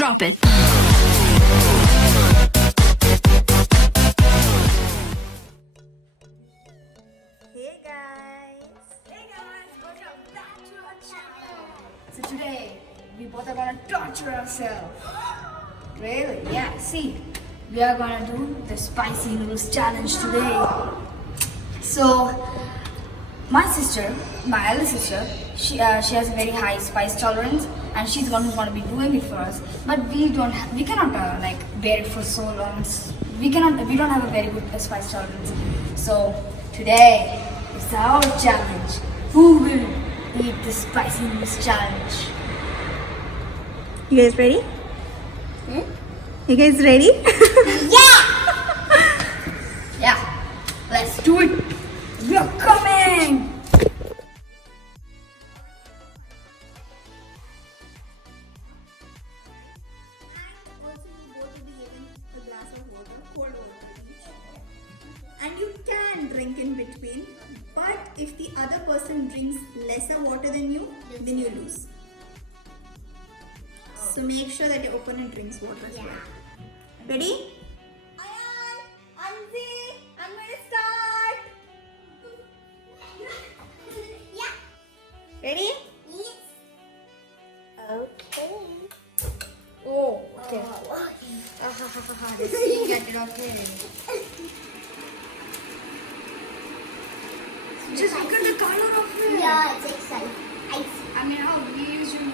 Drop it. Hey guys, welcome back to our channel. So today we both are gonna torture ourselves. Really? Yeah. See, we are gonna do the spicy noodles challenge today. So my sister, my elder sister, she has a very high spice tolerance, and she's the one who's gonna be doing it for us. But we cannot like bear it for so long. We don't have a very good spice tolerance. So today is our challenge. Who will eat the spicy noodles challenge? You guys ready? You guys ready? Yeah, let's do it. We are coming. And you can drink in between, but if the other person drinks lesser water than you, then you lose. So make sure that your opponent drinks water as well. Ready? Ayan, Anzi, I'm going to start. Ready? Yes. Okay. Oh, okay. Let's get it okay. Just look at the color of it. Yeah, it's exciting. I mean, how we usually.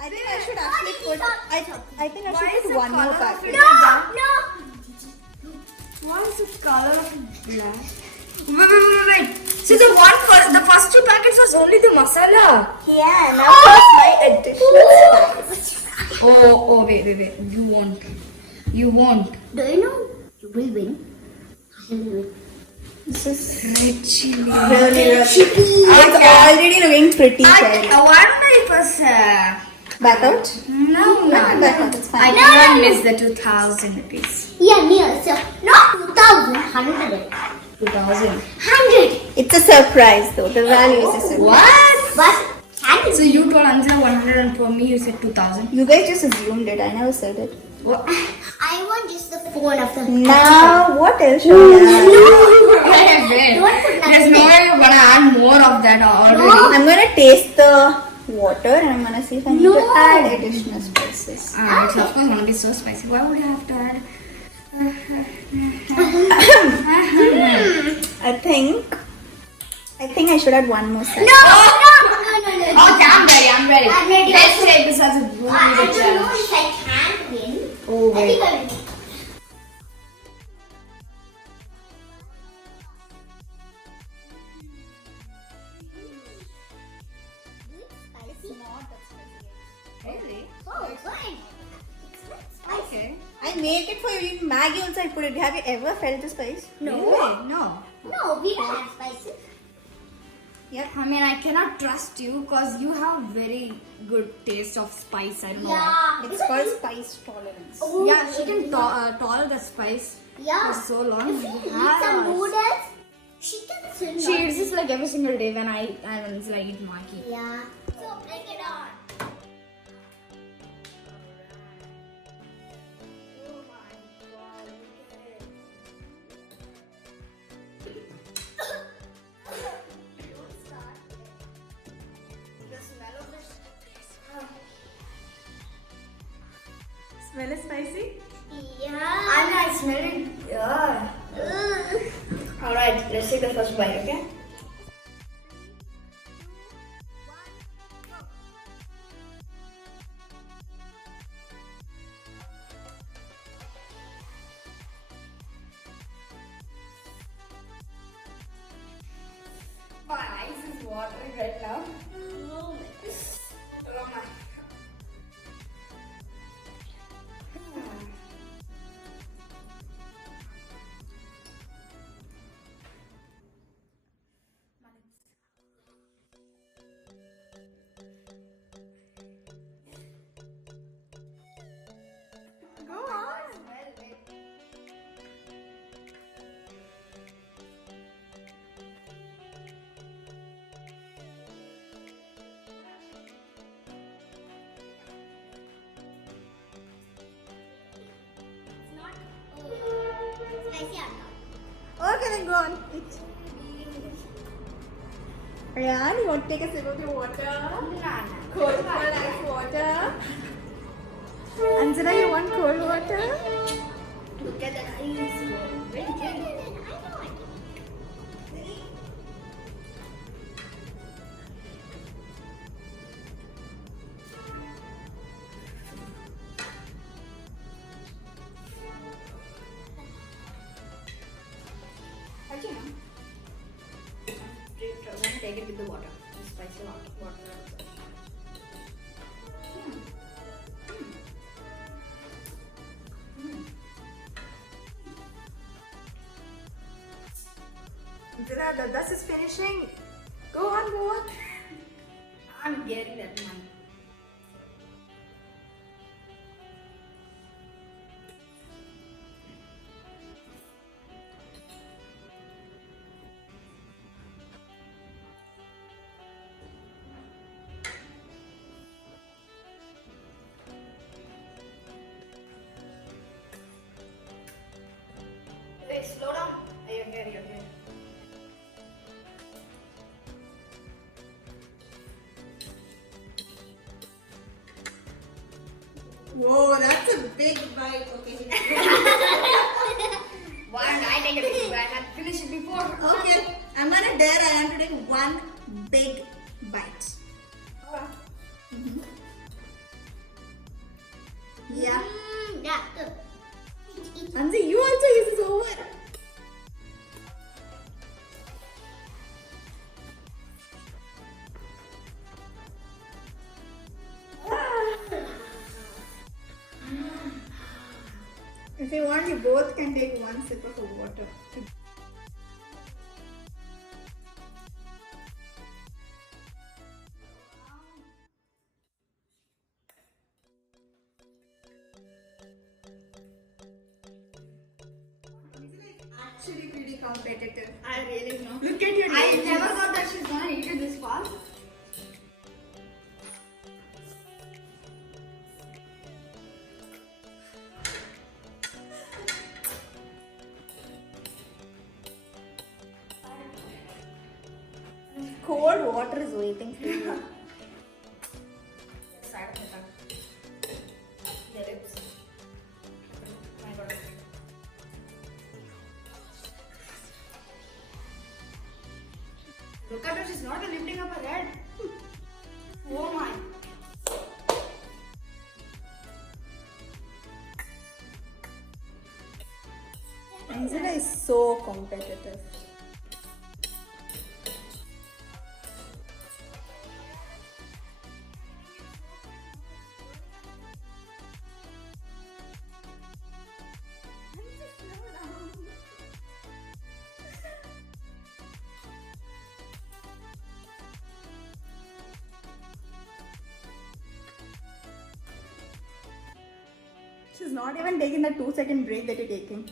I think I should actually put. I think I should put one more packet. Why is the color black? Wait. See, the first two packets was only the masala. Yeah, now comes my additional spice. Oh, wait. You won't. Do you know you will win? I will win. This is Red chili. really. It's already looking pretty shiny. I wonder if it was. Back out? No. Back out. It's I fine. cannot miss the 2,000 rupees. Yeah, me also. Not 2,000, 100. 2,000. 100. It's a surprise though. The value is a surprise. What? But can So you told Anjana 100 and for me you said 2,000. You guys just assumed it. I never said it. What? I want just the phone of the. Now, what else should we add? There's no way you're gonna add more of that already. I'm gonna taste the water and I'm gonna see if I need to add additional spices. It's of course gonna be so spicy. Why would you have to add? I think I should add one more spice. No. Okay, I'm ready. I'm ready Let's also. take this as a really I good don't know challenge. if I can win. Oh, I wait. think I will. Really? Oh, fine. Okay. I make it for you. In Maggie also I put it. Have you ever felt the spice? Really? No. No, we don't have spices. Yeah, I mean, I cannot trust you because you have very good taste of spice. I don't know why. Yeah. It's called spice tolerance. Oh, Yeah, she can tolerate the spice Yeah. for so long. If we eat some noodles, she can sit She eats this like every single day when I like eat Maggi. Yeah. So bring it on. Smell is spicy? Yeah. I smell it. Yeah. Alright, let's take the first bite, okay? My eyes is watering right now. Oh my. Spicy or not? Okay, then go on. Eat. Ryan, you want to take a sip of your water? Cold ice water. Anjana, you want cold water? Look at the eyes. Very good. Actually, no. I'm going to take it with the water. The spicy water. Anjana, the dust is finishing. Go on, go on. I'm getting that one. Hey, slow down. You're here. Whoa, that's a big bite. Okay. Why don't I take a big bite? I finished it before. Okay, I'm gonna dare Ryan to take one big bite. Yeah. Yeah. Anji, you also use this over. If you want, you both can take one sip of water. Actually pretty competitive. I really know. Look at your I nails. never thought that she's gonna eat it this fast. Cold water is waiting for you. Side of the tongue. The lips. My God. Look at her, she's not lifting up her head. Oh my. Anjana is so competitive. She's not even taking the 2-second break that you're taking.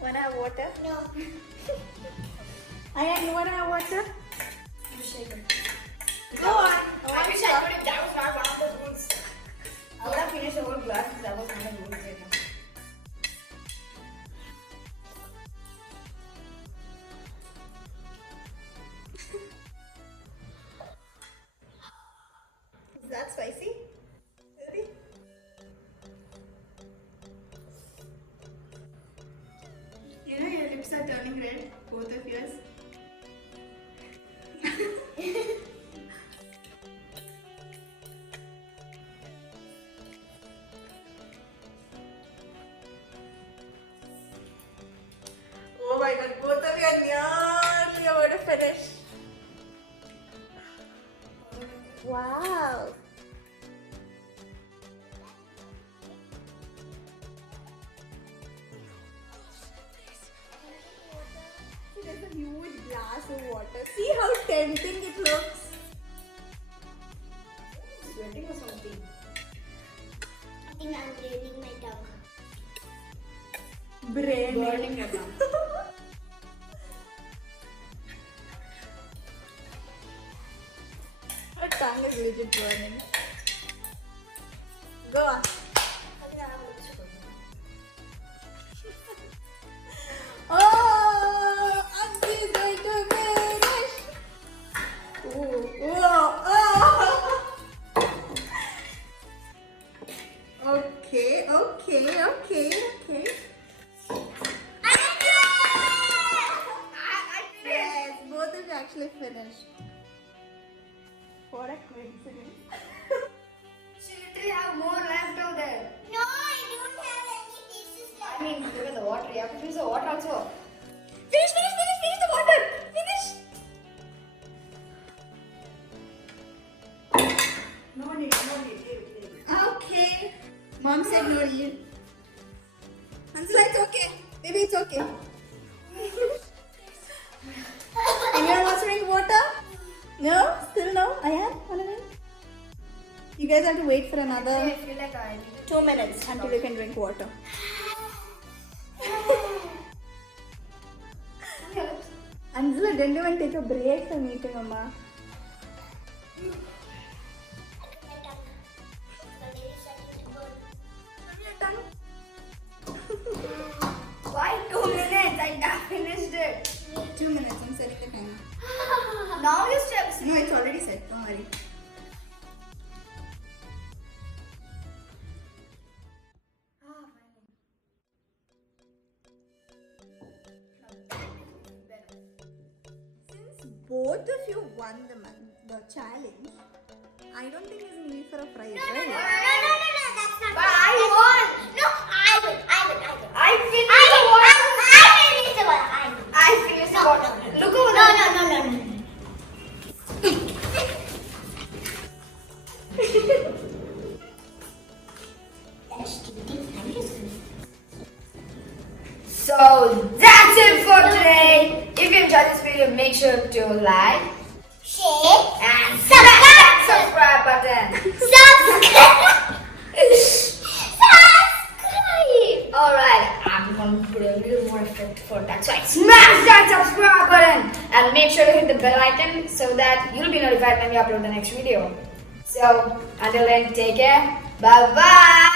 Wanna have water? No. Ayan, you wanna have water? Go on. I wish I could if that was not one of the rules. I would have finished the whole glass if that was not a rule right now. Is that spicy? Really? You know your lips are turning red, both of yours. Wow. See, there's a huge glass of water. See how tempting it looks. Sweating or something? I think I'm draining my tongue. Burning your tongue. Her tongue is legit burning. Go on. Oh, Auntie is going to finish. Ooh, whoa, oh. Okay. Yes, both of you actually finished. What a coincidence. She literally have more left over there. No, I don't have any pieces left. I mean, look at the water. You have to finish the water also. Finish the water. Finish. No need. Okay. Mom said no need. Hansula, it's okay. Baby, it's okay. Anyone wants to drink water? No? Still no? I am? Wanna drink? You guys have to wait for another I feel like I need to 2 minutes until you can drink water. Angela didn't even take a break from eating, Mama. Why 2 minutes? I finished it. 2 minutes, I'm setting the timer. Now you steps. No, it's already set, don't worry. Since both of you won the challenge, I don't think there's a need for a prize, right? No, that's not But I won. No, I will. I finished the water. I finished the one. I finished the water. Look over No. there. So that's it for today. If you enjoyed this video, make sure to like Share. and smash that subscribe button. Subscribe. Alright, I'm going to put a little more effect for that. So smash that subscribe button and make sure to hit the bell icon so that you'll be notified when we upload the next video. So until then, take care. Bye bye.